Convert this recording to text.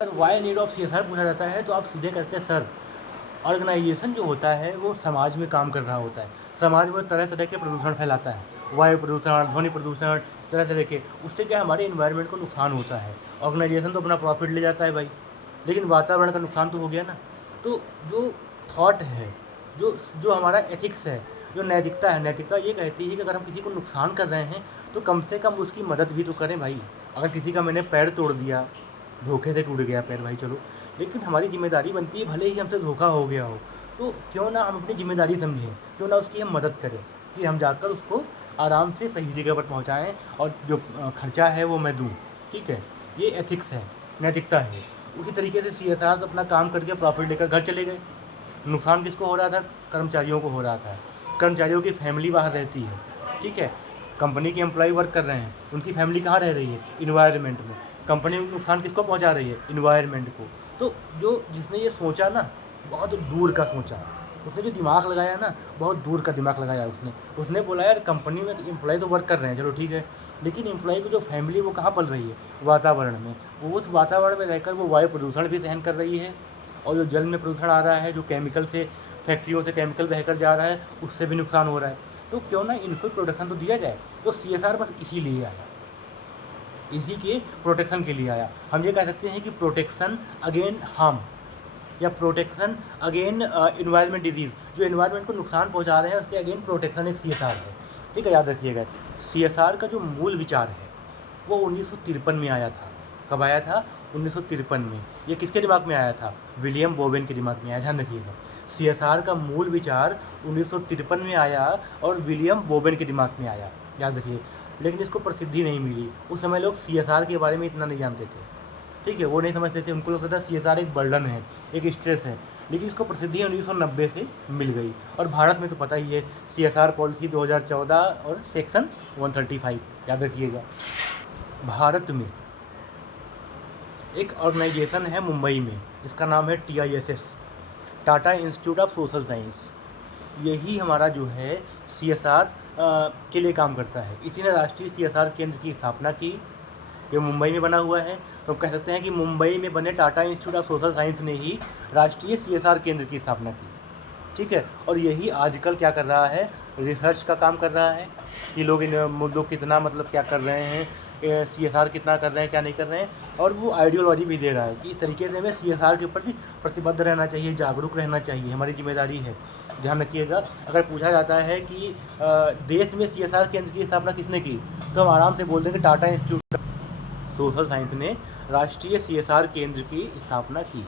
अगर Y need of CSR पूछा जाता है तो आप सीधे कहते हैं सर, ऑर्गेनाइजेशन जो होता है वो समाज में काम कर रहा होता है, समाज में तरह तरह के प्रदूषण फैलाता है, वायु प्रदूषण, ध्वनि प्रदूषण, तरह तरह के, उससे क्या हमारे इन्वायरमेंट को नुकसान होता है। ऑर्गेनाइजेशन तो अपना प्रॉफिट ले जाता है भाई, लेकिन वातावरण का नुकसान तो हो गया ना। तो जो थॉट है, जो जो हमारा एथिक्स है, जो नैतिकता है, नैतिकता ये कहती है कि अगर हम किसी को नुकसान कर रहे हैं तो कम से कम उसकी मदद भी तो करें भाई। अगर किसी का मैंने पैर तोड़ दिया, धोखे से टूट गया पैर भाई चलो, लेकिन हमारी जिम्मेदारी बनती है, भले ही हमसे धोखा हो गया हो तो क्यों ना हम अपनी जिम्मेदारी समझें, क्यों ना उसकी हम मदद करें कि हम जाकर उसको आराम से सही जगह पर पहुंचाएं और जो खर्चा है वो मैं दूं। ठीक है, ये एथिक्स है, नैतिकता है। उसी तरीके से सीएसआर अपना काम करके प्रॉफिट लेकर घर चले गए। नुकसान किसको हो रहा था? कर्मचारियों को हो रहा था। कर्मचारियों की फैमिली बाहर रहती है, ठीक है, कंपनी के एम्प्लॉय वर्क कर रहे हैं, उनकी फैमिली कहाँ रह रही है? इन्वायरमेंट में। कंपनी नुकसान किसको पहुंचा रही है? इन्वायरमेंट को। तो जो जिसने ये सोचा ना, बहुत दूर का सोचा, उसने जो दिमाग लगाया ना, बहुत दूर का दिमाग लगाया उसने। उसने बोला यार कंपनी में एम्प्लॉय तो वर्क कर रहे हैं, चलो ठीक है, लेकिन एम्प्लॉय की जो फैमिली वो कहाँ पल रही है? वातावरण में। वो उस वातावरण में रहकर वो वायु प्रदूषण भी सहन कर रही है, और जो जल में प्रदूषण आ रहा है, जो केमिकल से, फैक्ट्रियों से केमिकल बहकर जा रहा है, उससे भी नुकसान हो रहा है। तो क्यों ना इनको प्रोटेक्शन तो दिया जाए। तो सीएसआर बस इसीलिए आया, इसी के प्रोटेक्शन के लिए आया। हम ये कह सकते हैं कि प्रोटेक्शन अगेन हार्म, या प्रोटेक्शन अगेन इन्वायरमेंट डिजीज़, जो इन्वायरमेंट को नुकसान पहुंचा रहे हैं उसके अगेन प्रोटेक्शन एक सीएसआर है। ठीक है, याद रखिएगा। सीएसआर का जो मूल विचार है वो 1953 में आया था। कब आया था? 1953 में। ये किसके दिमाग में आया था? विलियम बोवेन के दिमाग में आया, ध्यान रखिएगा। सीएसआर का मूल विचार 1953 में आया और विलियम बोवेन के दिमाग में आया, याद रखिए। लेकिन इसको प्रसिद्धि नहीं मिली। उस समय लोग सीएसआर के बारे में इतना नहीं जानते थे, ठीक है, वो नहीं समझते थे, उनको लगता था सीएसआर एक बर्डन है, एक स्ट्रेस है। लेकिन इसको प्रसिद्धि 1990 से मिल गई। और भारत में तो पता ही है, सीएसआर पॉलिसी 2014 और सेक्शन 135, याद रखिएगा। भारत में एक ऑर्गेनाइजेशन है मुंबई में, इसका नाम है TISS, Tata institute of social science. यही हमारा जो है सीएसआर के लिए काम करता है। इसी ने राष्ट्रीय सीएसआर केंद्र की स्थापना की। ये मुंबई में बना हुआ है, तो कह सकते हैं कि मुंबई में बने Tata institute of social science ने ही राष्ट्रीय सीएसआर केंद्र की स्थापना की। ठीक है, और यही आजकल क्या कर रहा है? रिसर्च का काम कर रहा है कि लोग इन मुद्दों कितना मतलब क्या कर रहे हैं, सीएसआर कितना कर रहे हैं, क्या नहीं कर रहे हैं। और वो आइडियोलॉजी भी दे रहा है कि इस तरीके से हमें सीएसआर के प्रति प्रतिबद्ध रहना चाहिए, जागरूक रहना चाहिए, हमारी जिम्मेदारी है। ध्यान रखिएगा, अगर पूछा जाता है कि देश में सीएसआर केंद्र की स्थापना किसने की, तो हम आराम से बोल देंगे टाटा इंस्टीट्यूट सोशल साइंस ने राष्ट्रीय सीएसआर केंद्र की स्थापना की।